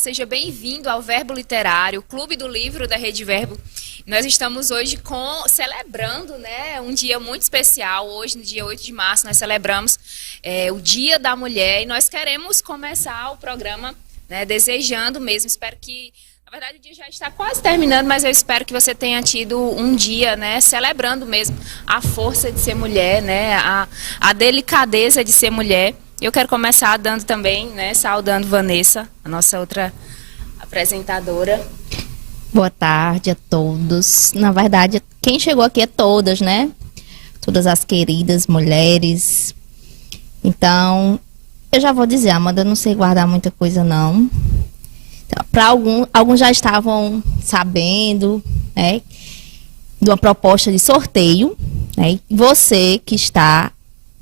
seja bem-vindo ao Verbo Literário, Clube do Livro da Rede Verbo. Nós estamos hoje celebrando, né, um dia muito especial. Hoje, no dia 8 de março, nós celebramos o Dia da Mulher e nós queremos começar o programa, né, desejando mesmo. Espero que, na verdade, o dia já está quase terminando, mas eu espero que você tenha tido um dia, né, celebrando mesmo a força de ser mulher, né, a delicadeza de ser mulher. Eu quero começar dando também, né, saudando Vanessa, a nossa outra apresentadora. Boa tarde a todos. Na verdade, quem chegou aqui é todas, né? Todas as queridas mulheres. Então, eu já vou dizer, Amanda, eu não sei guardar muita coisa, não. Então, para alguns já estavam sabendo, né, de uma proposta de sorteio, né? Você que está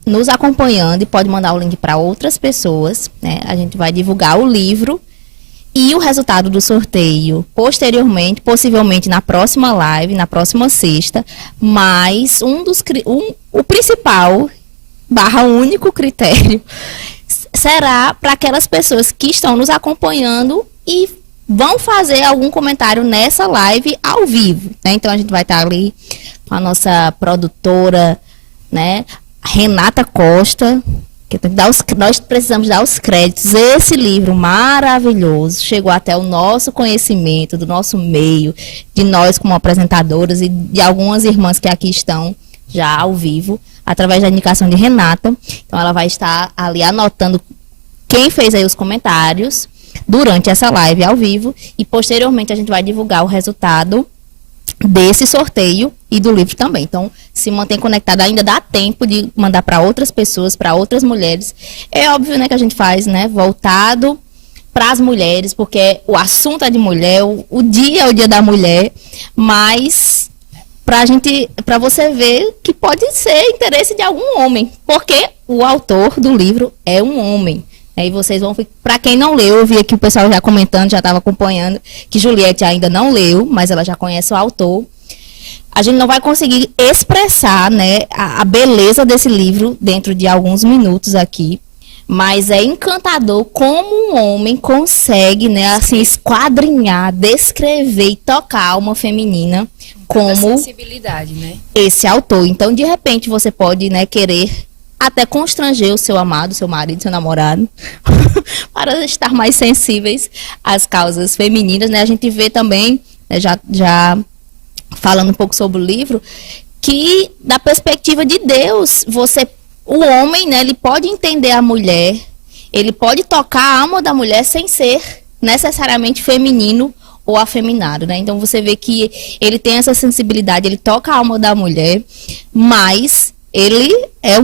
nos acompanhando e pode mandar o link para outras pessoas, né? A gente vai divulgar o livro e o resultado do sorteio posteriormente, possivelmente na próxima live, na próxima sexta, mas o principal / único critério será para aquelas pessoas que estão nos acompanhando e vão fazer algum comentário nessa live ao vivo, né? Então a gente vai estar ali com a nossa produtora, né, Renata Costa, que nós precisamos dar os créditos. Esse livro maravilhoso chegou até o nosso conhecimento, do nosso meio, de nós como apresentadoras e de algumas irmãs que aqui estão já ao vivo, através da indicação de Renata. Então ela vai estar ali anotando quem fez aí os comentários durante essa live ao vivo e posteriormente a gente vai divulgar o resultado desse sorteio e do livro também. Então, se mantém conectado, ainda dá tempo de mandar para outras pessoas, para outras mulheres. É óbvio, né, que a gente faz, né, voltado para as mulheres, porque o assunto é de mulher, o dia é o dia da mulher, mas para você ver que pode ser interesse de algum homem, porque o autor do livro é um homem. Aí vocês vão, para quem não leu, eu vi aqui o pessoal já comentando, já estava acompanhando, que Juliette ainda não leu, mas ela já conhece o autor. A gente não vai conseguir expressar, né, a beleza desse livro dentro de alguns minutos aqui, mas é encantador como um homem consegue, né, assim, esquadrinhar, descrever e tocar a alma feminina como sensibilidade, né? Esse autor. Então, de repente, você pode, né, querer até constranger o seu amado, seu marido, seu namorado, para estar mais sensíveis às causas femininas, né? A gente vê também, né, já falando um pouco sobre o livro, que da perspectiva de Deus, o homem, né, ele pode entender a mulher, ele pode tocar a alma da mulher sem ser necessariamente feminino ou afeminado, né? Então você vê que ele tem essa sensibilidade, ele toca a alma da mulher, mas ele é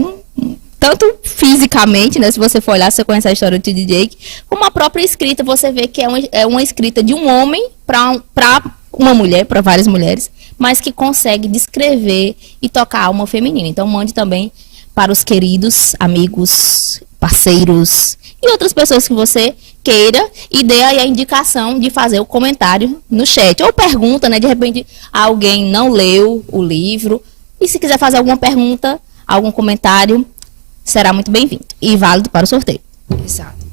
tanto fisicamente, né? Se você for olhar, você conhece a história do T.D. Jakes, como a própria escrita, você vê que é uma escrita de um homem para uma mulher, para várias mulheres, mas que consegue descrever e tocar a alma feminina. Então mande também para os queridos amigos, parceiros e outras pessoas que você queira e dê aí a indicação de fazer o comentário no chat. Ou pergunta, né? De repente alguém não leu o livro e se quiser fazer alguma pergunta, algum comentário, será muito bem-vindo e válido para o sorteio. Exato.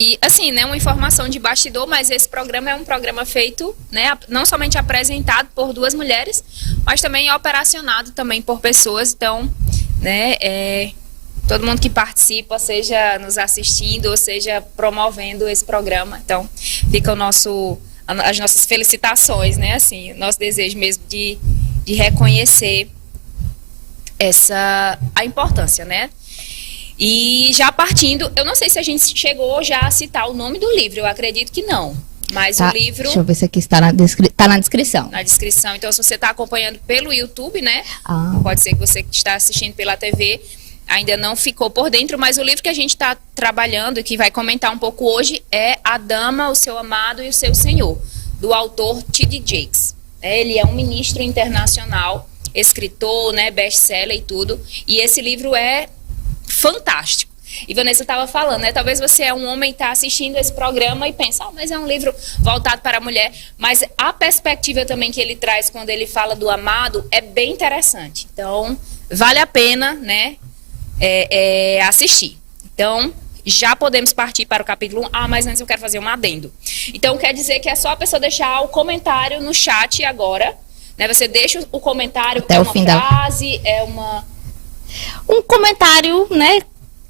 E assim, né, uma informação de bastidor, mas esse programa é um programa feito, né, não somente apresentado por duas mulheres, mas também operacionado também por pessoas. Então, né, todo mundo que participa, seja nos assistindo, ou seja promovendo esse programa. Então, fica as nossas felicitações, né, assim, nosso desejo mesmo de reconhecer a importância, né? E já partindo, eu não sei se a gente chegou já a citar o nome do livro, eu acredito que não. Mas tá, o livro... Deixa eu ver se aqui está na descrição. Na descrição. Então, se você está acompanhando pelo YouTube, né? Ah. Pode ser que você que está assistindo pela TV ainda não ficou por dentro, mas o livro que a gente está trabalhando e que vai comentar um pouco hoje é A Dama, o Seu Amado e o Seu Senhor, do autor T.D. Jakes. Ele é um ministro internacional, escritor, né, best-seller e tudo. E esse livro é fantástico. E Vanessa estava falando, né? Talvez você é um homem e está assistindo esse programa e pensa, mas é um livro voltado para a mulher. Mas a perspectiva também que ele traz quando ele fala do amado é bem interessante. Então, vale a pena, né, assistir. Então, já podemos partir para o capítulo 1. Ah, mas antes eu quero fazer um adendo. Então, quer dizer que é só a pessoa deixar o comentário no chat agora, né? Você deixa o comentário, até é o uma fim frase, é uma... Um comentário, né,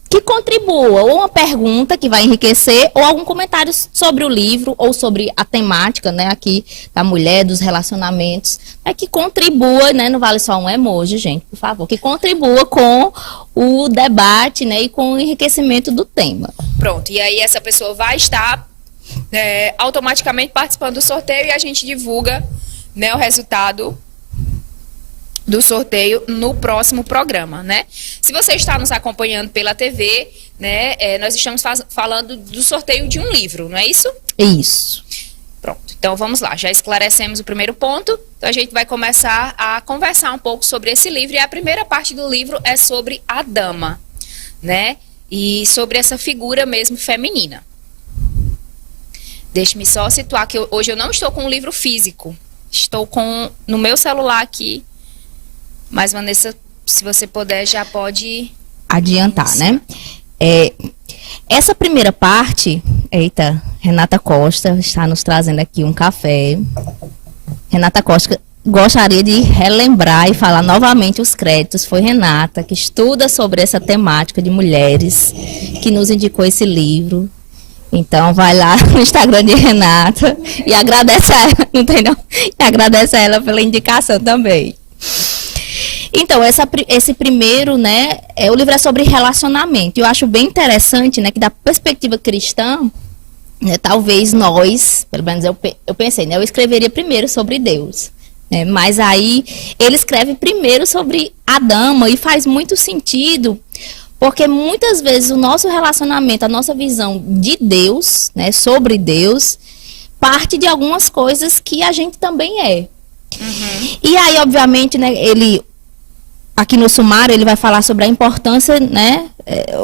que contribua, ou uma pergunta que vai enriquecer, ou algum comentário sobre o livro, ou sobre a temática, né, aqui da mulher, dos relacionamentos, que contribua, né, não vale só um emoji, gente, por favor, que contribua com o debate, né, e com o enriquecimento do tema. Pronto, e aí essa pessoa vai estar automaticamente participando do sorteio e a gente divulga, né, o resultado do sorteio no próximo programa, né? Se você está nos acompanhando pela TV, né, nós estamos falando do sorteio de um livro, não é isso? Isso. Pronto, então vamos lá, já esclarecemos o primeiro ponto, então a gente vai começar a conversar um pouco sobre esse livro, e a primeira parte do livro é sobre a dama, né, e sobre essa figura mesmo feminina. Deixe-me só situar que hoje eu não estou com um livro físico, estou no meu celular aqui, mas, Vanessa, se você puder, já pode adiantar, né? Essa primeira parte, eita, Renata Costa está nos trazendo aqui um café. Renata Costa gostaria de relembrar e falar novamente os créditos. Foi Renata, que estuda sobre essa temática de mulheres, que nos indicou esse livro. Então, vai lá no Instagram de Renata e agradece a ela, não tem não? E agradece a ela pela indicação também. Então, esse primeiro, né, o livro é sobre relacionamento. Eu acho bem interessante, né, que da perspectiva cristã, né, talvez nós, pelo menos eu pensei, né, eu escreveria primeiro sobre Deus. Né, mas aí ele escreve primeiro sobre a dama e faz muito sentido, porque muitas vezes o nosso relacionamento, a nossa visão de Deus, né, sobre Deus, parte de algumas coisas que a gente também é. Uhum. E aí, obviamente, né, aqui no sumário, ele vai falar sobre a importância, né,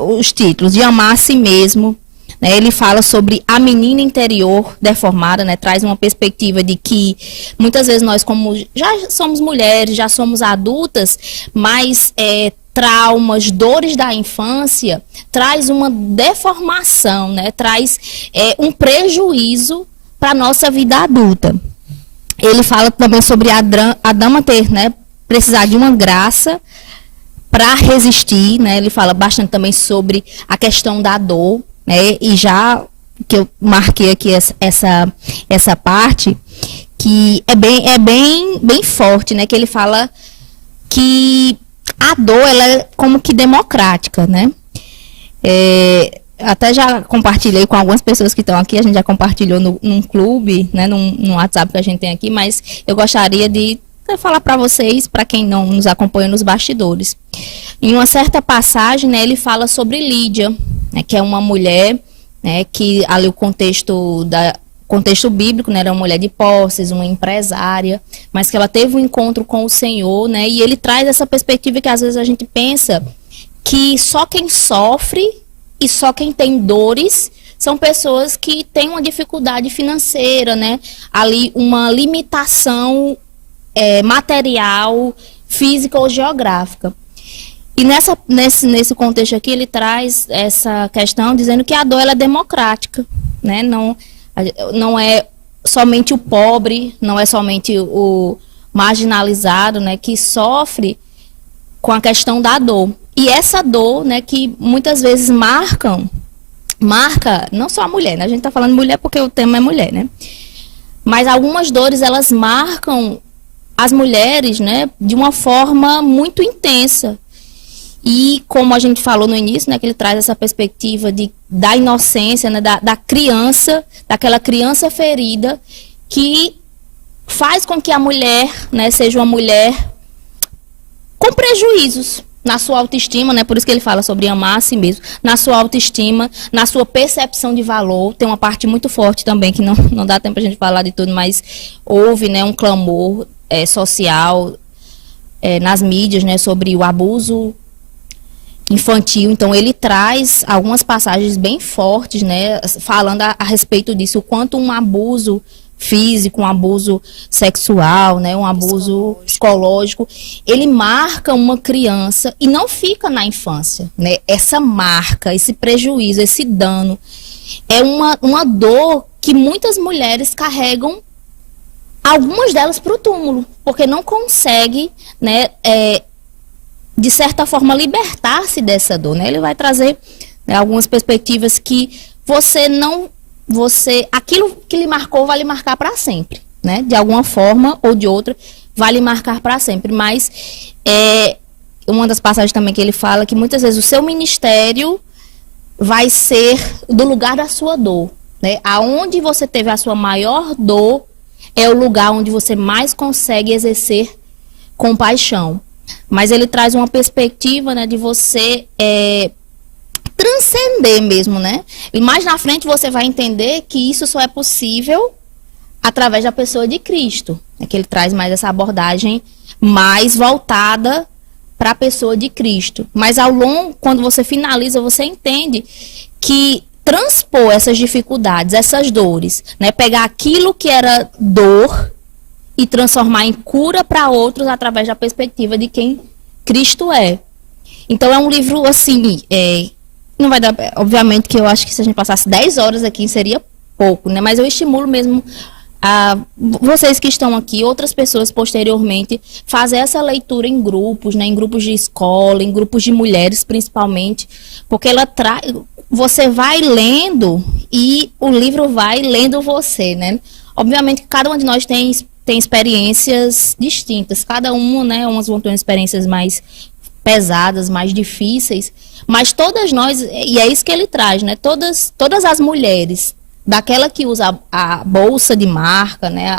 os títulos, de amar a si mesmo. Né, ele fala sobre a menina interior deformada, né, traz uma perspectiva de que muitas vezes nós, como já somos mulheres, já somos adultas, mas traumas, dores da infância, traz uma deformação, né, traz um prejuízo para a nossa vida adulta. Ele fala também sobre a dama ter, né, precisar de uma graça para resistir, né? Ele fala bastante também sobre a questão da dor, né? E já que eu marquei aqui essa parte, que é bem forte, né? Que ele fala que a dor, ela é como que democrática, né? Até já compartilhei com algumas pessoas que estão aqui, a gente já compartilhou num clube, né? Num WhatsApp que a gente tem aqui, mas eu gostaria de falar para vocês, para quem não nos acompanha nos bastidores. Em uma certa passagem, né, ele fala sobre Lídia, né, que é uma mulher, né, que ali o contexto bíblico, né, era uma mulher de posses, uma empresária, mas que ela teve um encontro com o Senhor, né, e ele traz essa perspectiva que às vezes a gente pensa que só quem sofre e só quem tem dores são pessoas que têm uma dificuldade financeira, né, ali uma limitação material, física ou geográfica. E nesse contexto aqui, ele traz essa questão dizendo que a dor ela é democrática, né? Não é somente o pobre, não é somente o marginalizado, né, que sofre com a questão da dor. E essa dor, né, que muitas vezes marca não só a mulher, né? A gente está falando mulher porque o tema é mulher, né? Mas algumas dores, elas marcam as mulheres, né, de uma forma muito intensa. E como a gente falou no início, né, que ele traz essa perspectiva da inocência, né, da criança, daquela criança ferida, que faz com que a mulher, né, seja uma mulher com prejuízos na sua autoestima, né, por isso que ele fala sobre amar a si mesmo, na sua autoestima, na sua percepção de valor. Tem uma parte muito forte também, que não dá tempo a gente falar de tudo, mas houve, né, um clamor social nas mídias, né, sobre o abuso infantil. Então ele traz algumas passagens bem fortes, né, falando a respeito disso, o quanto um abuso físico, um abuso sexual, né, um abuso psicológico, ele marca uma criança e não fica na infância, né? Essa marca, esse prejuízo, esse dano é uma dor que muitas mulheres carregam, algumas delas para o túmulo, porque não consegue, né, de certa forma libertar-se dessa dor, né? Ele vai trazer, né, algumas perspectivas que aquilo que lhe marcou vai lhe marcar para sempre, né? De alguma forma ou de outra, vai lhe marcar para sempre. Mas uma das passagens também que ele fala que muitas vezes o seu ministério vai ser do lugar da sua dor, né? Aonde você teve a sua maior dor é o lugar onde você mais consegue exercer compaixão. Mas ele traz uma perspectiva, né, de você transcender mesmo, né? E mais na frente você vai entender que isso só é possível através da pessoa de Cristo. É que ele traz mais essa abordagem mais voltada para a pessoa de Cristo. Mas ao longo, quando você finaliza, você entende que transpor essas dificuldades, essas dores, né? Pegar aquilo que era dor e transformar em cura para outros através da perspectiva de quem Cristo é. Então é um livro assim, não vai dar, obviamente que eu acho que se a gente passasse 10 horas aqui seria pouco, né? Mas eu estimulo mesmo a vocês que estão aqui, outras pessoas posteriormente, fazer essa leitura em grupos, né? Em grupos de escola, em grupos de mulheres principalmente, porque ela você vai lendo e o livro vai lendo você, né? Obviamente que cada um de nós tem experiências distintas, cada uma, né? Umas vão ter experiências mais pesadas, mais difíceis, mas todas nós, e é isso que ele traz, né? Todas as mulheres, daquela que usa a bolsa de marca, né?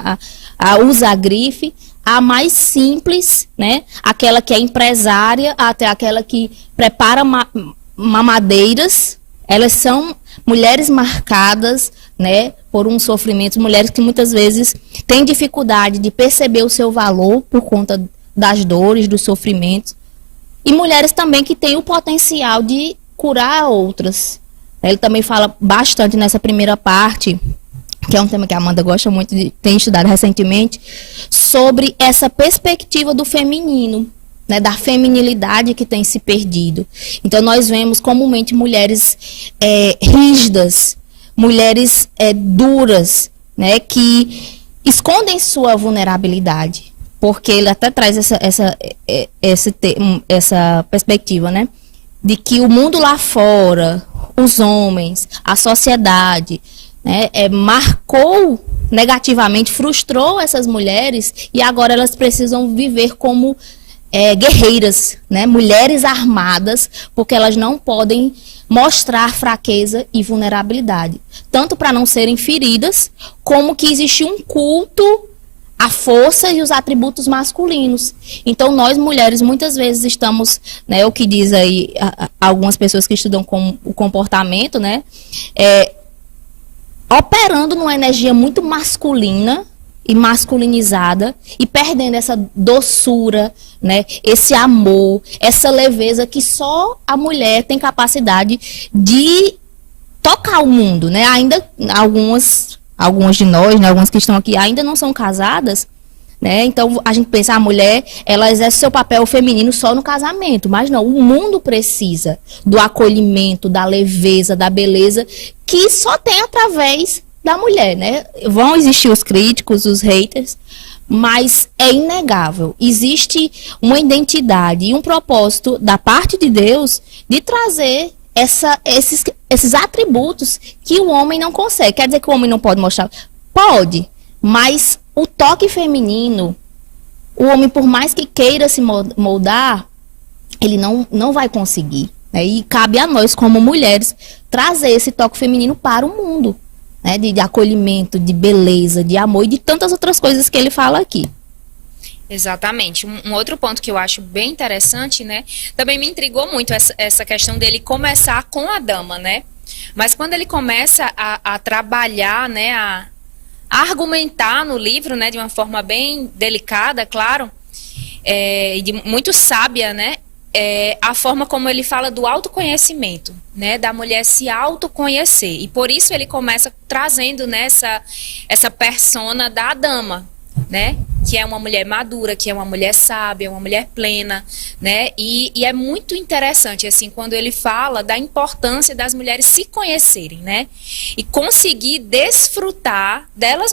Usa a grife, a mais simples, né? Aquela que é empresária, até aquela que prepara mamadeiras, elas são mulheres marcadas, né, por um sofrimento, mulheres que muitas vezes têm dificuldade de perceber o seu valor por conta das dores, dos sofrimentos, e mulheres também que têm o potencial de curar outras. Ele também fala bastante nessa primeira parte, que é um tema que a Amanda gosta muito de ter estudado recentemente, sobre essa perspectiva do feminino, né, da feminilidade que tem se perdido. Então nós vemos comumente mulheres rígidas, mulheres duras, né, que escondem sua vulnerabilidade, porque ele até traz essa perspectiva, né, de que o mundo lá fora, os homens, a sociedade, né, marcou negativamente, frustrou essas mulheres e agora elas precisam viver como guerreiras, né, mulheres armadas, porque elas não podem mostrar fraqueza e vulnerabilidade, tanto para não serem feridas, como que existe um culto à força e os atributos masculinos. Então nós mulheres muitas vezes estamos, né, o que diz aí algumas pessoas que estudam com o comportamento, né, operando numa energia muito masculina e masculinizada e perdendo essa doçura, né, esse amor, essa leveza que só a mulher tem capacidade de tocar o mundo, né? Ainda algumas de nós, né, algumas que estão aqui ainda não são casadas, né? Então a gente pensa, a mulher, ela exerce seu papel feminino só no casamento, mas não, o mundo precisa do acolhimento, da leveza, da beleza, que só tem através da mulher, né? Vão existir os críticos, os haters, mas é inegável. Existe uma identidade e um propósito da parte de Deus de trazer esses atributos que o homem não consegue. Quer dizer que o homem não pode mostrar? Pode, mas o toque feminino, o homem, por mais que queira se moldar, ele não vai conseguir, né? E cabe a nós, como mulheres, trazer esse toque feminino para o mundo, né, de acolhimento, de beleza, de amor e de tantas outras coisas que ele fala aqui. Exatamente. Um outro ponto que eu acho bem interessante, né, também me intrigou muito essa questão dele começar com a dama, né, mas quando ele começa a trabalhar, né, a argumentar no livro, né, de uma forma bem delicada, claro, e muito sábia, né, a forma como ele fala do autoconhecimento, né, da mulher se autoconhecer. E por isso ele começa trazendo essa persona da dama, né, que é uma mulher madura, que é uma mulher sábia, uma mulher plena, né, e é muito interessante, assim, quando ele fala da importância das mulheres se conhecerem, né, e conseguir desfrutar delas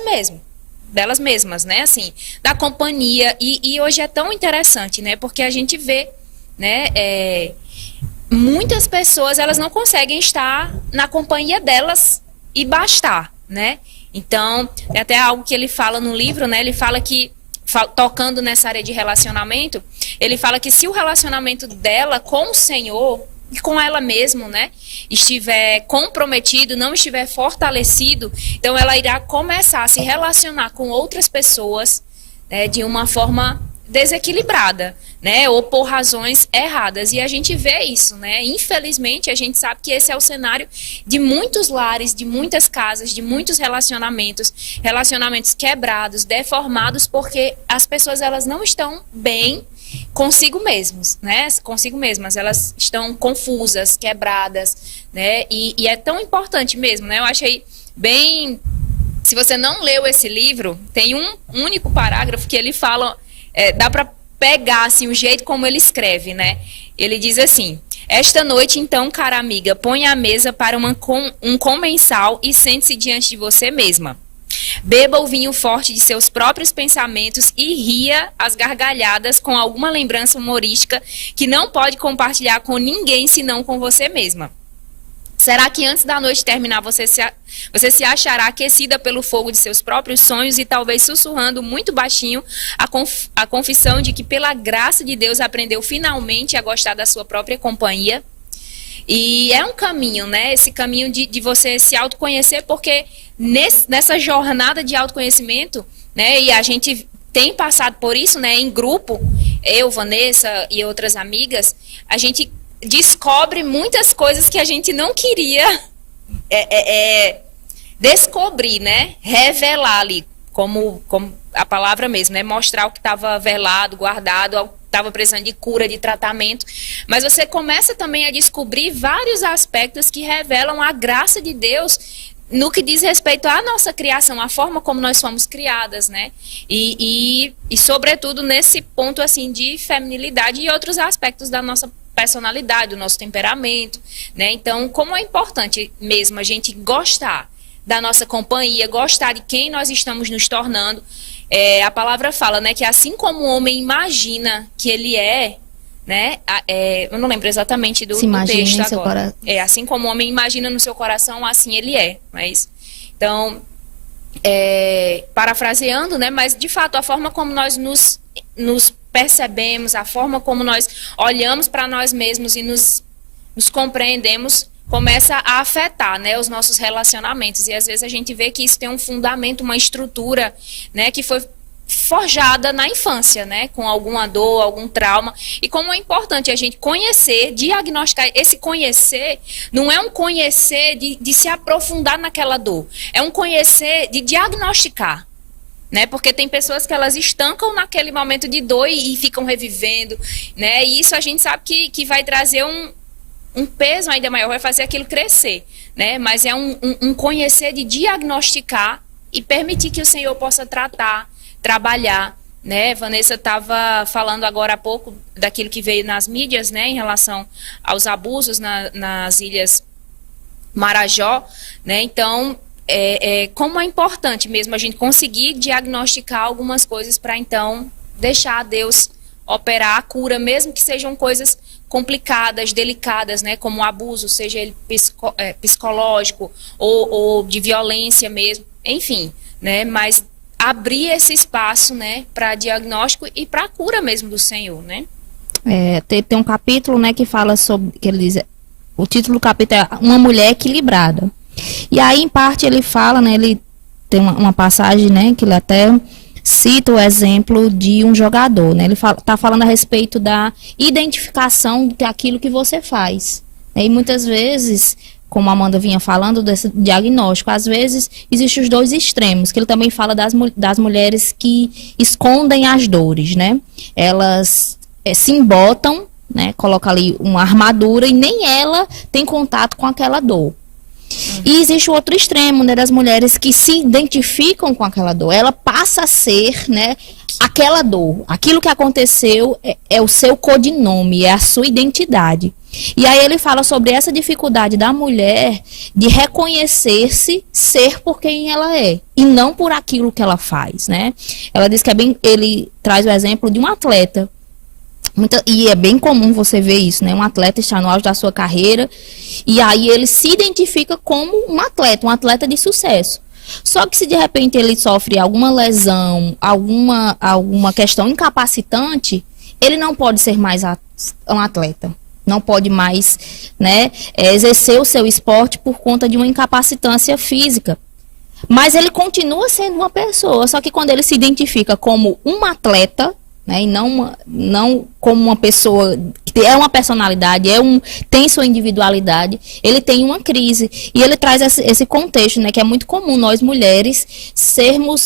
mesmas, né, assim, da companhia, e hoje é tão interessante, né, porque a gente vê, né, muitas pessoas, elas não conseguem estar na companhia delas e bastar, né, então, é até algo que ele fala no livro, né, ele fala que, tocando nessa área de relacionamento, ele fala que se o relacionamento dela com o Senhor e com ela mesma, né, estiver comprometido, não estiver fortalecido, então ela irá começar a se relacionar com outras pessoas, né, de uma forma desequilibrada, né, ou por razões erradas, e a gente vê isso, né, infelizmente a gente sabe que esse é o cenário de muitos lares, de muitas casas, de muitos relacionamentos quebrados, deformados, porque as pessoas, elas não estão bem consigo mesmos, né, consigo mesmas, elas estão confusas, quebradas, né, e é tão importante mesmo, né, eu achei bem, se você não leu esse livro, tem um único parágrafo que ele fala, dá para pegar assim, o jeito como ele escreve, né? Ele diz assim: esta noite, então, cara amiga, ponha a mesa para um comensal e sente-se diante de você mesma. Beba o vinho forte de seus próprios pensamentos e ria às gargalhadas com alguma lembrança humorística que não pode compartilhar com ninguém senão com você mesma. Será que antes da noite terminar você se achará aquecida pelo fogo de seus próprios sonhos e talvez sussurrando muito baixinho a confissão de que pela graça de Deus aprendeu finalmente a gostar da sua própria companhia? E é um caminho, né? Esse caminho de você se autoconhecer, porque nessa jornada de autoconhecimento, né? E a gente tem passado por isso, né? Em grupo, eu, Vanessa e outras amigas, a gente descobre muitas coisas que a gente não queria descobrir, né? Revelar ali, como a palavra mesmo, né? Mostrar o que estava velado, guardado, o que estava precisando de cura, de tratamento. Mas você começa também a descobrir vários aspectos que revelam a graça de Deus no que diz respeito à nossa criação, a forma como nós fomos criadas, né? E sobretudo nesse ponto assim de feminilidade e outros aspectos da nossa personalidade, do nosso temperamento, né? Então, como é importante mesmo a gente gostar da nossa companhia, gostar de quem nós estamos nos tornando. A palavra fala, né, que assim como o homem imagina que ele é, né? Eu não lembro exatamente do texto agora. Assim como o homem imagina no seu coração, assim ele é. Mas, então, parafraseando, né? Mas de fato a forma como nós nos percebemos, a forma como nós olhamos para nós mesmos e nos compreendemos começa a afetar, né, os nossos relacionamentos. E às vezes a gente vê que isso tem um fundamento, uma estrutura, né, que foi forjada na infância, né, com alguma dor, algum trauma. E como é importante a gente conhecer, diagnosticar. Esse conhecer não é um conhecer de se aprofundar naquela dor, é um conhecer de diagnosticar. Né? Porque tem pessoas que elas estancam naquele momento de dor e ficam revivendo, né? E isso a gente sabe que vai trazer um peso ainda maior, vai fazer aquilo crescer, né? Mas é um conhecer de diagnosticar e permitir que o Senhor possa tratar, trabalhar, né? Vanessa estava falando agora há pouco daquilo que veio nas mídias, né? Em relação aos abusos nas Ilhas Marajó, né? Então, como é importante mesmo a gente conseguir diagnosticar algumas coisas para então deixar Deus operar a cura, mesmo que sejam coisas complicadas, delicadas, né, como o abuso, seja ele psicológico ou de violência mesmo, enfim, né, mas abrir esse espaço, né, para diagnóstico e para a cura mesmo do Senhor, né. Tem um capítulo, né, que fala sobre, que ele diz, o título do capítulo é Uma Mulher Equilibrada. E aí, em parte, ele fala, né, ele tem uma passagem, né, que ele até cita o exemplo de um jogador, né, ele está falando a respeito da identificação daquilo que você faz. E muitas vezes, como a Amanda vinha falando desse diagnóstico, às vezes existem os dois extremos, que ele também fala das mulheres que escondem as dores, né, elas se embotam né? Coloca ali uma armadura e nem ela tem contato com aquela dor. E existe o outro extremo, né, das mulheres que se identificam com aquela dor. Ela passa a ser, né, aquela dor. Aquilo que aconteceu é o seu codinome, é a sua identidade. E aí ele fala sobre essa dificuldade da mulher de reconhecer-se ser por quem ela é e não por aquilo que ela faz, né? Ela diz que ele traz o exemplo de um atleta. E é bem comum você ver isso, né? Um atleta está no auge da sua carreira e aí ele se identifica como um atleta de sucesso. Só que se de repente ele sofre alguma lesão, alguma questão incapacitante, ele não pode ser mais um atleta. Não pode mais, né, exercer o seu esporte por conta de uma incapacitância física. Mas ele continua sendo uma pessoa, só que quando ele se identifica como um atleta, né, e não como uma pessoa que é uma personalidade, tem sua individualidade, ele tem uma crise. E ele traz esse contexto, né, que é muito comum nós mulheres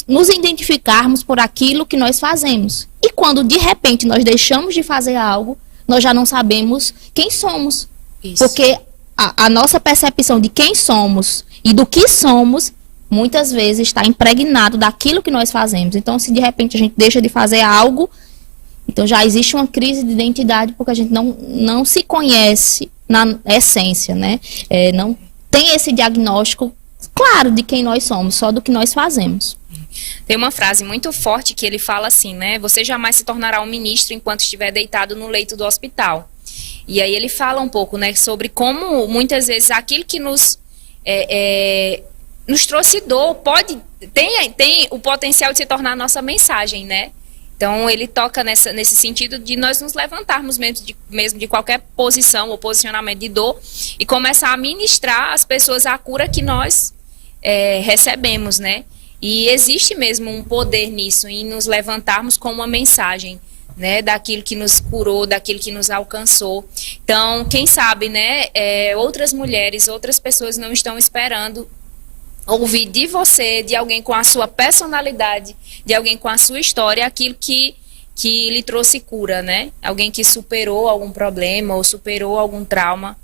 nos identificarmos por aquilo que nós fazemos. E quando de repente nós deixamos de fazer algo, nós já não sabemos quem somos. Isso. Porque a nossa percepção de quem somos e do que somos, muitas vezes está impregnado daquilo que nós fazemos. Então, se de repente a gente deixa de fazer algo, então já existe uma crise de identidade, porque a gente não se conhece na essência, né? Não tem esse diagnóstico claro de quem nós somos, só do que nós fazemos. Tem uma frase muito forte que ele fala assim, né? Você jamais se tornará um ministro enquanto estiver deitado no leito do hospital. E aí ele fala um pouco, né, sobre como muitas vezes aquilo que nos trouxe dor tem o potencial de se tornar a nossa mensagem, né? Então ele toca nesse sentido de nós nos levantarmos mesmo de qualquer posição ou posicionamento de dor e começar a ministrar às pessoas a cura que nós recebemos, né? E existe mesmo um poder nisso, em nos levantarmos com uma mensagem, né, daquilo que nos curou, daquilo que nos alcançou. Então, quem sabe, né, outras mulheres, outras pessoas não estão esperando ouvir de você, de alguém com a sua personalidade, de alguém com a sua história, aquilo que lhe trouxe cura, né? Alguém que superou algum problema ou superou algum trauma.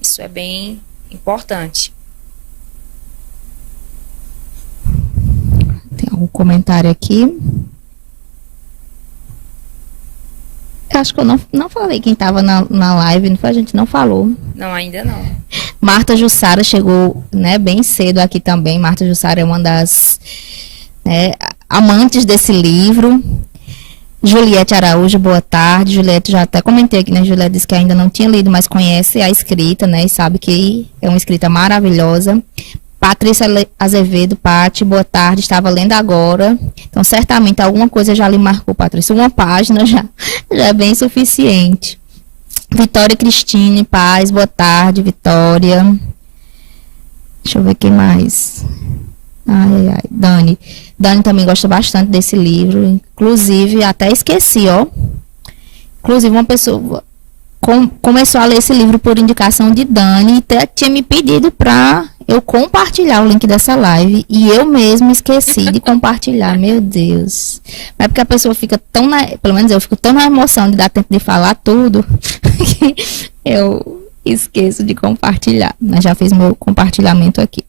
Isso é bem importante. Tem algum comentário aqui? Eu acho que eu não falei quem estava na live, a gente não falou. Não, ainda não. Marta Jussara chegou, né, bem cedo aqui também. Marta Jussara é uma das, né, amantes desse livro. Juliette Araújo, boa tarde. Juliette, já até comentei aqui, né? Juliette disse que ainda não tinha lido, mas conhece a escrita, né? E sabe que é uma escrita maravilhosa. Patrícia Azevedo, Pati, boa tarde, estava lendo agora. Então, certamente alguma coisa já lhe marcou, Patrícia. Uma página já é bem suficiente. Vitória Cristine, paz, boa tarde, Vitória. Deixa eu ver quem mais. Ai. Dani também gosta bastante desse livro. Inclusive, até esqueci, ó. Inclusive, uma pessoa começou a ler esse livro por indicação de Dani e tinha me pedido para eu compartilhar o link dessa live e eu mesma esqueci de compartilhar, meu Deus. Mas porque a pessoa fica pelo menos eu fico tão na emoção de dar tempo de falar tudo que eu esqueço de compartilhar. Mas já fiz meu compartilhamento aqui.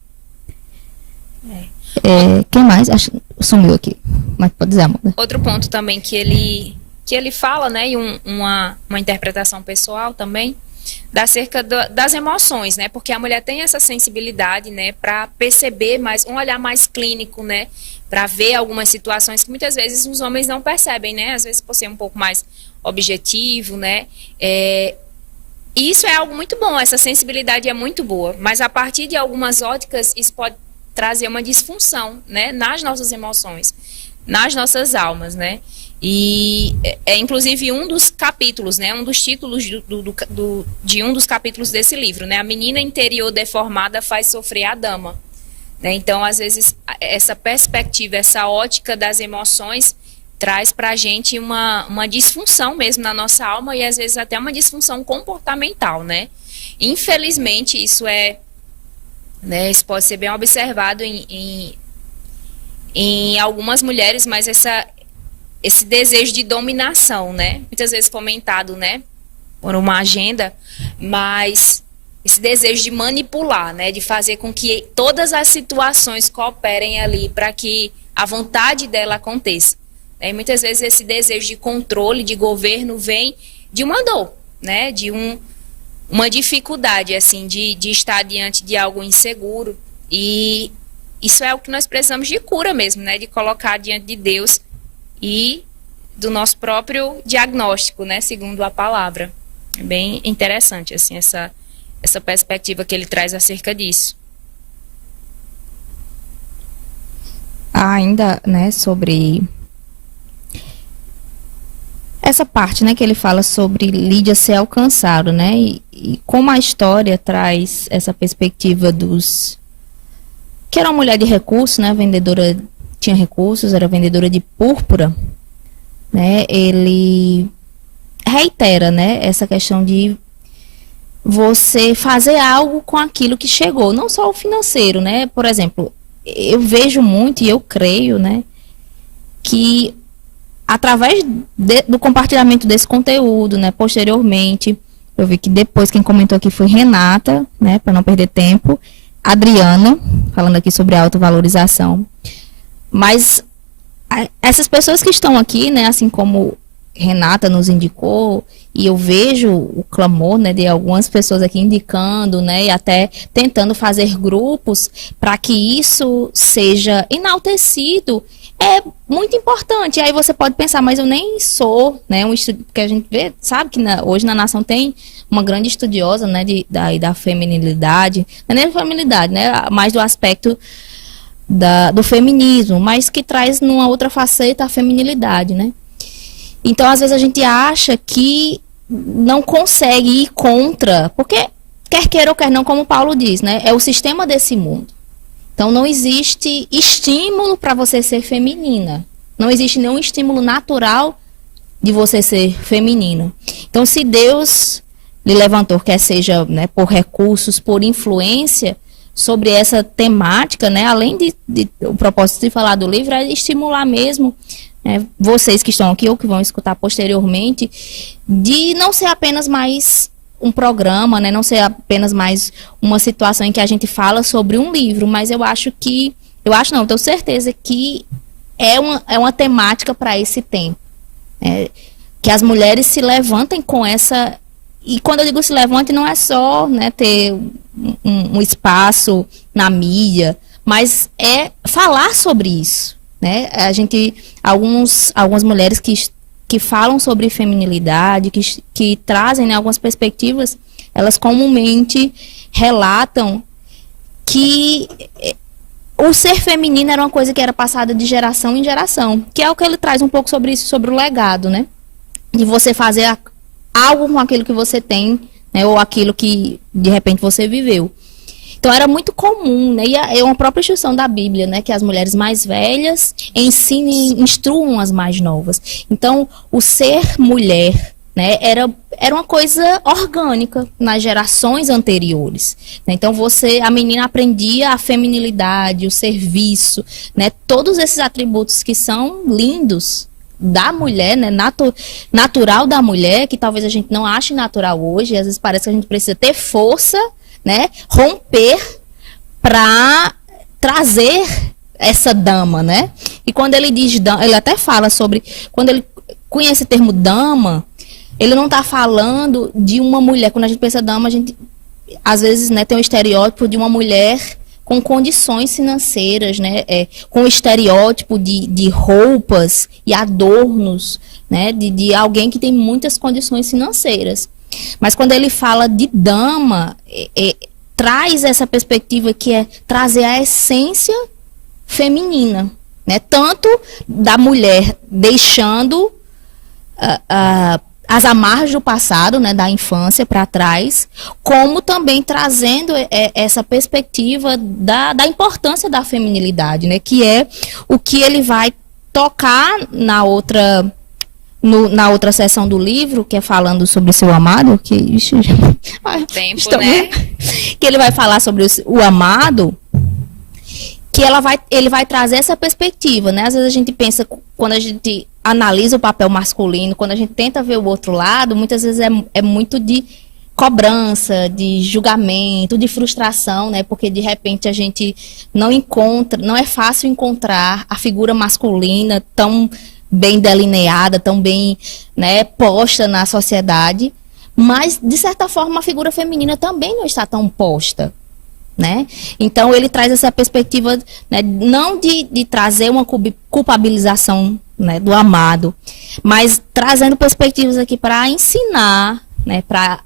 Quem mais? Sumiu aqui. Mas pode dizer, amor. Outro ponto também que ele fala, né, e uma interpretação pessoal também, acerca das emoções, né? Porque a mulher tem essa sensibilidade, né, para perceber um olhar mais clínico, né, para ver algumas situações que muitas vezes os homens não percebem, né? Às vezes por ser um pouco mais objetivo, né? E isso é algo muito bom, essa sensibilidade é muito boa, mas a partir de algumas óticas isso pode trazer uma disfunção, né, nas nossas emoções, nas nossas almas, né? E inclusive um dos capítulos, né, um dos títulos de um dos capítulos desse livro, né, a menina interior deformada faz sofrer a dama, né? Então, às vezes, essa perspectiva, essa ótica das emoções traz para a gente uma disfunção mesmo na nossa alma e às vezes até uma disfunção comportamental, né? Infelizmente, isso né, isso pode ser bem observado em algumas mulheres, mas esse desejo de dominação, né, muitas vezes fomentado, né, por uma agenda, mas esse desejo de manipular, né, de fazer com que todas as situações cooperem ali para que a vontade dela aconteça. E muitas vezes esse desejo de controle, de governo, vem de uma dor, né, de uma dificuldade, assim, de estar diante de algo inseguro. E isso é o que nós precisamos de cura mesmo, né, de colocar diante de Deus e do nosso próprio diagnóstico, né, segundo a palavra. É bem interessante, assim, essa perspectiva que ele traz acerca disso. Ainda, né, sobre essa parte, né, que ele fala sobre Lídia ser alcançado, né, e como a história traz essa perspectiva que era uma mulher de recursos, né, vendedora, tinha recursos, era vendedora de púrpura, né, ele reitera, né, essa questão de você fazer algo com aquilo que chegou, não só o financeiro, né, por exemplo, eu vejo muito e eu creio, né, que através do compartilhamento desse conteúdo, né, posteriormente, eu vi que depois quem comentou aqui foi Renata, né, para não perder tempo, Adriana, falando aqui sobre autovalorização, mas essas pessoas que estão aqui, né, assim como Renata nos indicou, e eu vejo o clamor, né, de algumas pessoas aqui indicando, né, e até tentando fazer grupos para que isso seja enaltecido, é muito importante. E aí você pode pensar, mas eu nem sou, né, porque a gente vê, sabe que hoje na nação tem uma grande estudiosa, né, da feminilidade, não é nem feminilidade, né, mais do aspecto do feminismo, mas que traz numa outra faceta a feminilidade, né. Então, às vezes a gente acha que não consegue ir contra, porque quer queira ou quer não, como Paulo diz, né, é o sistema desse mundo. Então, não existe estímulo para você ser feminina. Não existe nenhum estímulo natural de você ser feminina. Então, se Deus lhe levantou, quer seja, né, por recursos, por influência sobre essa temática, né, além o propósito de falar do livro, é estimular mesmo vocês que estão aqui ou que vão escutar posteriormente, de não ser apenas mais um programa, né, não ser apenas mais uma situação em que a gente fala sobre um livro, mas eu tenho certeza que é uma temática para esse tempo. Que as mulheres se levantem com essa... E quando eu digo se levante, não é só, né, ter um espaço na mídia, mas é falar sobre isso. Né? Algumas mulheres que falam sobre feminilidade, que trazem, né, algumas perspectivas, elas comumente relatam que o ser feminino era uma coisa que era passada de geração em geração, que é o que ele traz um pouco sobre isso, sobre o legado, né? De você fazer algo com aquilo que você tem, né, ou aquilo que de repente você viveu. Então era muito comum, né, e é uma própria instrução da Bíblia, né, que as mulheres mais velhas ensinem, instruam as mais novas. Então o ser mulher, né, era uma coisa orgânica nas gerações anteriores. Né? Então a menina aprendia a feminilidade, o serviço, né, todos esses atributos que são lindos da mulher, né, natural da mulher, que talvez a gente não ache natural hoje, às vezes parece que a gente precisa ter força, né, romper para trazer essa dama, né? E quando ele diz dama, ele até fala sobre, quando ele conhece o termo dama, ele não está falando de uma mulher. Quando a gente pensa dama, a gente às vezes, né, tem um estereótipo de uma mulher com condições financeiras, né, com o estereótipo de roupas e adornos, né, de alguém que tem muitas condições financeiras. Mas quando ele fala de dama, traz essa perspectiva que é trazer a essência feminina, né? Tanto da mulher deixando as amarras do passado, né, da infância para trás, como também trazendo essa perspectiva da importância da feminilidade, né? Que é o que ele vai tocar na outra sessão do livro, que é falando sobre o seu amado, que tempo, né? Que ele vai falar sobre o amado, que ele vai trazer essa perspectiva, né? Às vezes a gente pensa, quando a gente analisa o papel masculino, quando a gente tenta ver o outro lado, muitas vezes é muito de cobrança, de julgamento, de frustração, né? Porque de repente a gente não encontra, não é fácil encontrar a figura masculina tão bem delineada, tão bem, né, posta na sociedade, mas de certa forma a figura feminina também não está tão posta, né? Então ele traz essa perspectiva, né, não de trazer uma culpabilização, né, do amado, mas trazendo perspectivas aqui para ensinar, né, para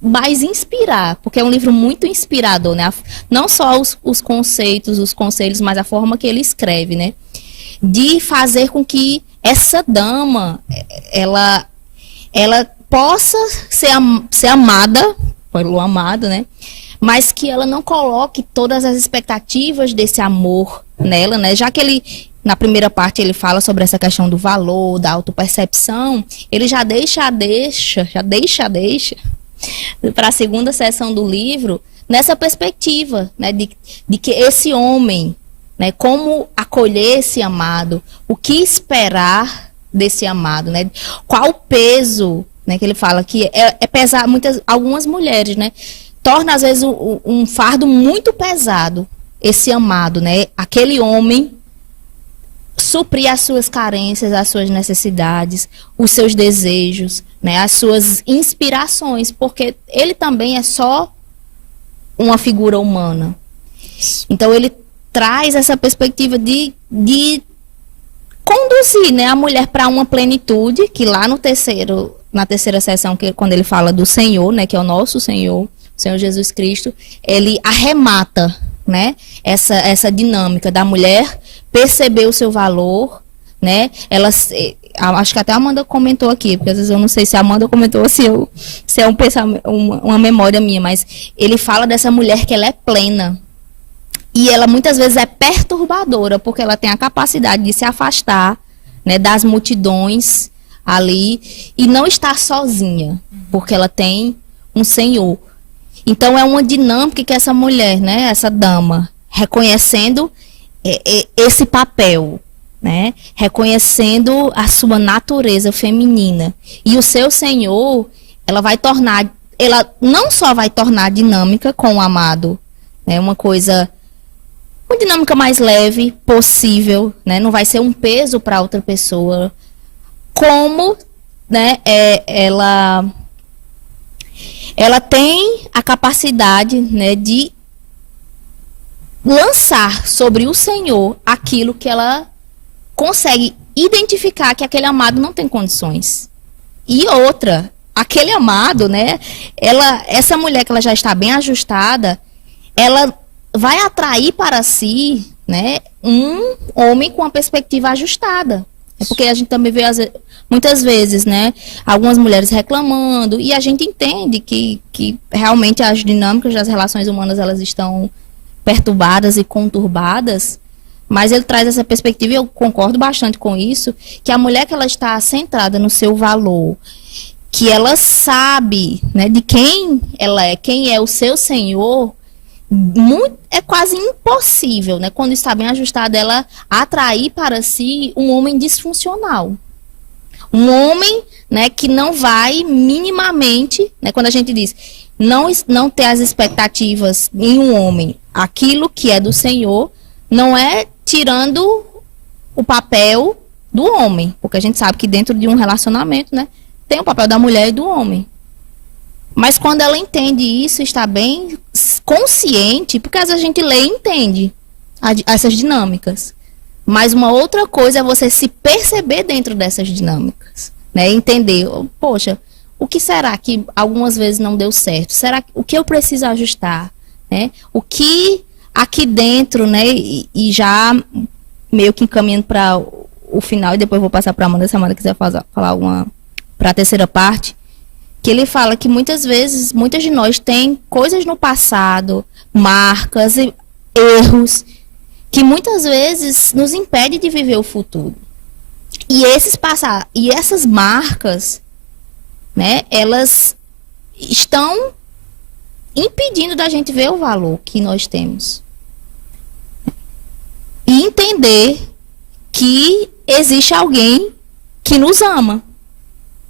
mais inspirar, porque é um livro muito inspirador, né? Não só os conceitos, os conselhos, mas a forma que ele escreve, né? De fazer com que essa dama, ela possa ser amada pelo amado, né? Mas que ela não coloque todas as expectativas desse amor nela, né? Já que ele, na primeira parte, ele fala sobre essa questão do valor, da autopercepção, ele já deixa para a segunda seção do livro, nessa perspectiva, né, de que esse homem, né, como acolher esse amado, o que esperar desse amado, né, qual o peso, né, que ele fala que é pesar, algumas mulheres, né, torna às vezes um fardo muito pesado, esse amado, né, aquele homem suprir as suas carências, as suas necessidades, os seus desejos, né, as suas inspirações, porque ele também é só uma figura humana. Então ele traz essa perspectiva de conduzir, né, a mulher para uma plenitude, que lá na terceira sessão, quando ele fala do Senhor, né, que é o nosso Senhor, o Senhor Jesus Cristo, ele arremata, né, essa dinâmica da mulher perceber o seu valor, né? Ela, acho que até a Amanda comentou aqui, porque às vezes eu não sei se a Amanda comentou ou se é um pensamento, uma memória minha, mas ele fala dessa mulher que ela é plena. E ela muitas vezes é perturbadora, porque ela tem a capacidade de se afastar, né, das multidões ali e não estar sozinha, porque ela tem um Senhor. Então é uma dinâmica que essa mulher, né, essa dama, reconhecendo esse papel, né, reconhecendo a sua natureza feminina e o seu Senhor, ela não só vai tornar dinâmica com o amado, né, uma dinâmica mais leve possível, né, não vai ser um peso para outra pessoa, como, né, ela tem a capacidade, né, de lançar sobre o Senhor aquilo que ela consegue identificar que aquele amado não tem condições. E outra, aquele amado, né, essa mulher que ela já está bem ajustada, ela vai atrair para si, né, um homem com uma perspectiva ajustada. É porque a gente também vê muitas vezes, né, algumas mulheres reclamando, e a gente entende que realmente as dinâmicas das relações humanas, elas estão perturbadas e conturbadas, mas ele traz essa perspectiva, e eu concordo bastante com isso, que a mulher que ela está centrada no seu valor, que ela sabe, né, de quem ela é, quem é o seu Senhor, é quase impossível, né, quando está bem ajustada, ela atrair para si um homem disfuncional. Um homem, né, que não vai minimamente, né, quando a gente diz não ter as expectativas em um homem, aquilo que é do Senhor, não é tirando o papel do homem, porque a gente sabe que dentro de um relacionamento, né, tem o papel da mulher e do homem. Mas quando ela entende isso, está bem consciente, porque às vezes a gente lê e entende essas dinâmicas. Mas uma outra coisa é você se perceber dentro dessas dinâmicas, né? Entender, poxa, o que será que algumas vezes não deu certo? O que eu preciso ajustar, né? O que aqui dentro, né? E já meio que encaminhando para o final, e depois vou passar para a Amanda, se a Amanda quiser falar para a terceira parte, que ele fala que muitas vezes, muitas de nós têm coisas no passado, marcas e erros, que muitas vezes nos impede de viver o futuro. E essas marcas, né, elas estão impedindo da gente ver o valor que nós temos. E entender que existe alguém que nos ama.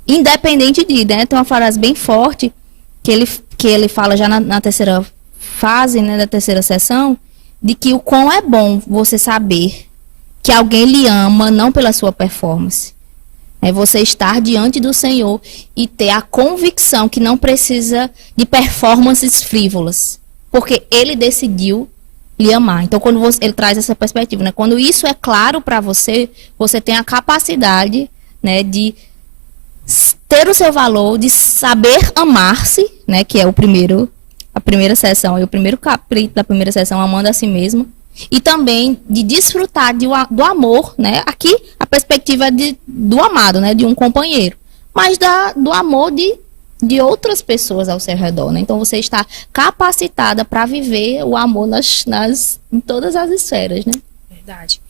Independente de, né? Tem uma frase bem forte que ele fala já na terceira fase, né, da terceira sessão, de que o quão é bom você saber que alguém lhe ama não pela sua performance. É você estar diante do Senhor e ter a convicção que não precisa de performances frívolas, porque Ele decidiu lhe amar. Então, quando ele traz essa perspectiva, né, quando isso é claro para você, você tem a capacidade, né, de ter o seu valor, de saber amar-se, né, que é a primeira sessão, o primeiro capítulo da primeira sessão, amando a si mesmo, e também de desfrutar do amor, né, aqui a perspectiva do amado, né, de um companheiro, mas do amor de outras pessoas ao seu redor, né? Então você está capacitada para viver o amor em todas as esferas, né? Verdade.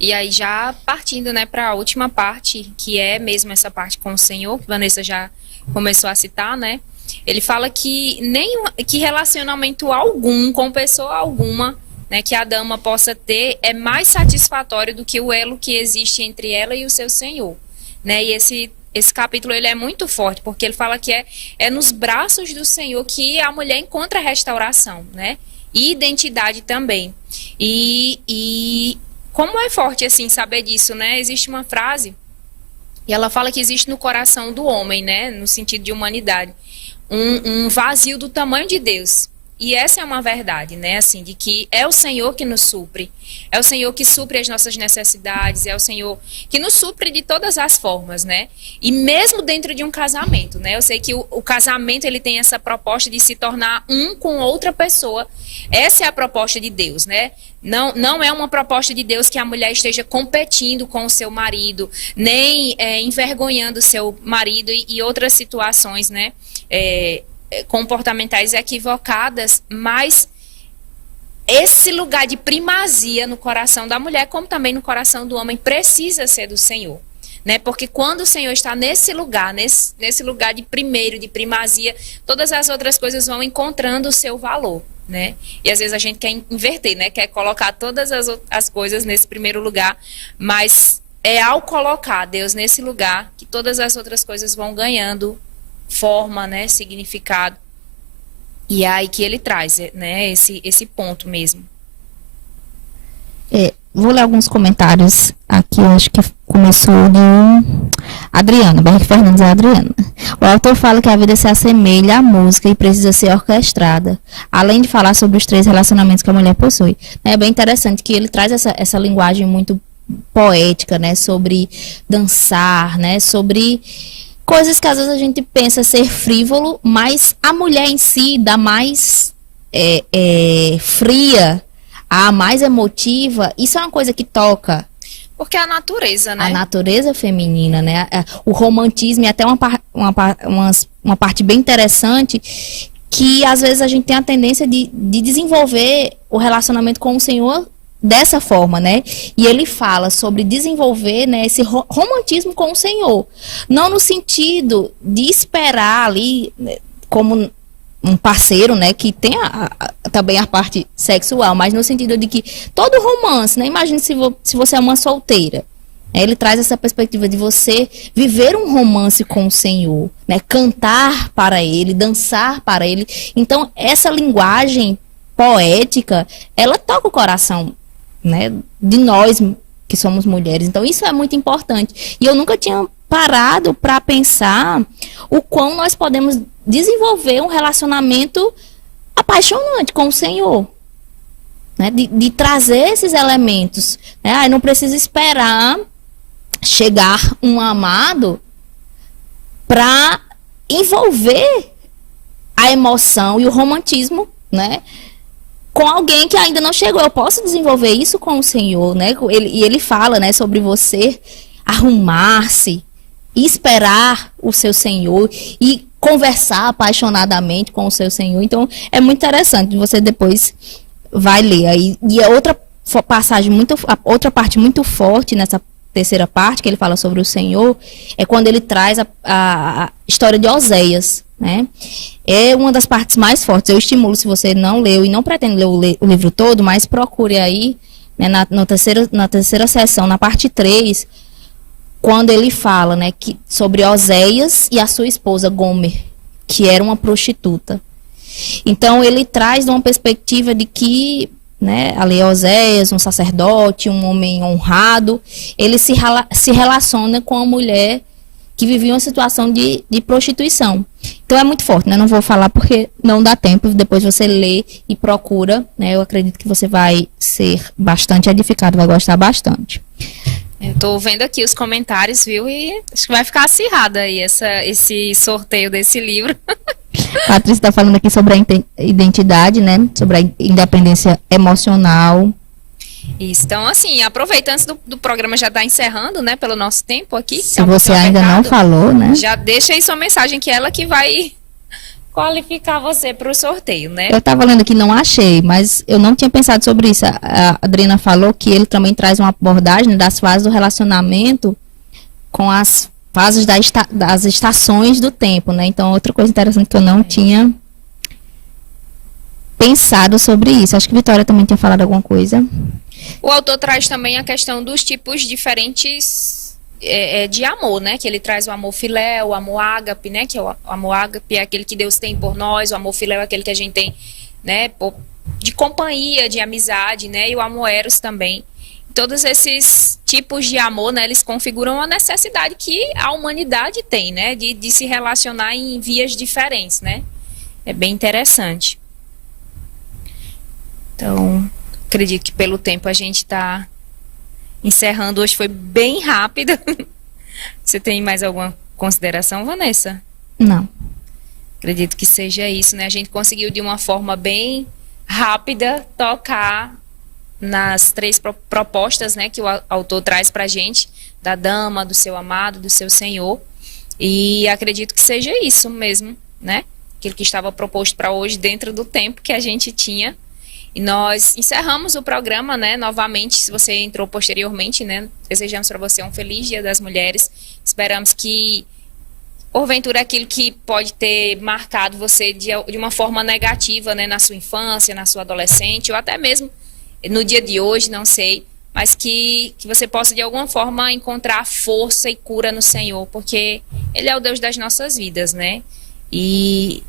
E aí já partindo, né, para a última parte, que é mesmo essa parte com o Senhor, que Vanessa já começou a citar, né? Ele fala que que relacionamento algum com pessoa alguma, né, que a dama possa ter é mais satisfatório do que o elo que existe entre ela e o seu Senhor, né? E esse capítulo ele é muito forte, porque ele fala que é nos braços do Senhor que a mulher encontra restauração, né? E identidade também. E como é forte, assim, saber disso, né? Existe uma frase, e ela fala que existe no coração do homem, né? No sentido de humanidade, um vazio do tamanho de Deus. E essa é uma verdade, né? Assim, de que é o Senhor que nos supre. É o Senhor que supre as nossas necessidades. É o Senhor que nos supre de todas as formas, né? E mesmo dentro de um casamento, né? Eu sei que o casamento, ele tem essa proposta de se tornar um com outra pessoa. Essa é a proposta de Deus, né? Não é uma proposta de Deus que a mulher esteja competindo com o seu marido, nem envergonhando o seu marido e outras situações, né? Comportamentais equivocadas, mas esse lugar de primazia no coração da mulher, como também no coração do homem, precisa ser do Senhor, né? Porque quando o Senhor está nesse lugar, nesse lugar de primeiro, de primazia, todas as outras coisas vão encontrando o seu valor, né? E às vezes a gente quer inverter, né? Quer colocar todas as coisas nesse primeiro lugar, mas é ao colocar Deus nesse lugar que todas as outras coisas vão ganhando forma, né, significado. E é aí que ele traz, né, esse ponto mesmo. Vou ler alguns comentários aqui, acho que começou de Adriana, Berg Fernandes é Adriana. O autor fala que a vida se assemelha à música e precisa ser orquestrada, além de falar sobre os 3 relacionamentos que a mulher possui. É bem interessante que ele traz essa linguagem muito poética, né, sobre dançar, né, sobre coisas que às vezes a gente pensa ser frívolo, mas a mulher em si dá mais fria, a mais emotiva. Isso é uma coisa que toca. Porque é a natureza, né? A natureza feminina, né? O romantismo e até uma parte bem interessante que às vezes a gente tem a tendência de desenvolver o relacionamento com o Senhor dessa forma, né? E ele fala sobre desenvolver, né, esse romantismo com o Senhor. Não no sentido de esperar ali, né, como um parceiro, né, que tem também a parte sexual, mas no sentido de que todo romance, né? Imagine se você é uma solteira. Ele traz essa perspectiva de você viver um romance com o Senhor, né? Cantar para Ele, dançar para Ele. Então, essa linguagem poética, ela toca o coração, né, de nós que somos mulheres. Então isso é muito importante. E eu nunca tinha parado para pensar o quão nós podemos desenvolver um relacionamento apaixonante com o Senhor, né, de trazer esses elementos, né? Não precisa esperar chegar um amado para envolver a emoção e o romantismo, né, com alguém que ainda não chegou. Eu posso desenvolver isso com o Senhor, né? Ele fala, né, sobre você arrumar-se, esperar o seu Senhor e conversar apaixonadamente com o seu Senhor. Então, é muito interessante. Você depois vai ler aí. E a outra parte muito forte nessa terceira parte, que ele fala sobre o Senhor, é quando ele traz a história de Oséias, né? É uma das partes mais fortes. Eu estimulo, se você não leu e não pretende ler o livro todo, mas procure aí, né, na terceira sessão, na parte 3, quando ele fala, né, sobre Oséias e a sua esposa Gomer, que era uma prostituta. Então ele traz uma perspectiva de que, né, ali Oséias, um sacerdote, um homem honrado, ele se relaciona com a mulher que vivia uma situação de prostituição. Então é muito forte, né? Não vou falar porque não dá tempo, depois você lê e procura, né? Eu acredito que você vai ser bastante edificado, vai gostar bastante. Eu tô vendo aqui os comentários, viu? E acho que vai ficar acirrada aí esse sorteio desse livro. A Patrícia está falando aqui sobre a identidade, né? Sobre a independência emocional. Isso. Então, assim, aproveitando antes do programa já está encerrando, né? Pelo nosso tempo aqui. Se você ainda não falou, né? Já deixa aí sua mensagem, que é ela que vai qualificar você para o sorteio, né? Eu estava lendo aqui, não achei, mas eu não tinha pensado sobre isso. A Adriana falou que ele também traz uma abordagem das fases do relacionamento com as fases das estações do tempo, né? Então, outra coisa interessante que eu não tinha pensado sobre isso. Acho que Vitória também tinha falado alguma coisa. O autor traz também a questão dos tipos diferentes de amor, né? Que ele traz o amor filéu, o amor ágape, né? Que é o amor ágape é aquele que Deus tem por nós, o amor filéu é aquele que a gente tem, né? De companhia, de amizade, né? E o amor eros também. Todos esses tipos de amor, né? Eles configuram a necessidade que a humanidade tem, né? De se relacionar em vias diferentes, né? É bem interessante. Então, acredito que pelo tempo a gente está encerrando. Hoje foi bem rápido. Você tem mais alguma consideração, Vanessa? Não. Acredito que seja isso, né? A gente conseguiu de uma forma bem rápida tocar nas 3 propostas, né, que o autor traz para a gente, da dama, do seu amado, do seu senhor. E acredito que seja isso mesmo, né? Aquilo que estava proposto para hoje dentro do tempo que a gente tinha. E nós encerramos o programa, né, novamente. Se você entrou posteriormente, né, desejamos para você um feliz Dia das Mulheres. Esperamos que, porventura, aquilo que pode ter marcado você de uma forma negativa, né, na sua infância, na sua adolescente, ou até mesmo no dia de hoje, não sei, mas que você possa de alguma forma encontrar força e cura no Senhor, porque Ele é o Deus das nossas vidas, né? E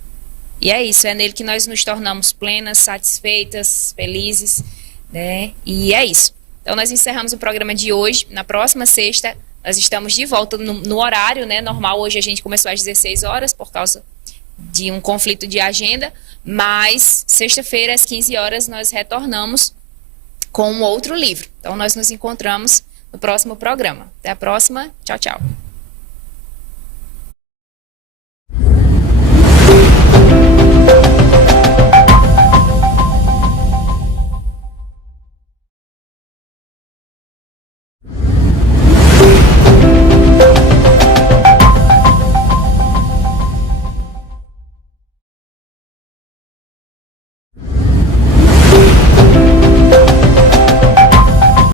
é isso, é nele que nós nos tornamos plenas, satisfeitas, felizes, né? E é isso. Então nós encerramos o programa de hoje. Na próxima sexta nós estamos de volta no horário, né, normal. Hoje a gente começou às 16 horas por causa de um conflito de agenda, mas sexta-feira às 15 horas nós retornamos com um outro livro. Então nós nos encontramos no próximo programa. Até a próxima. Tchau, tchau.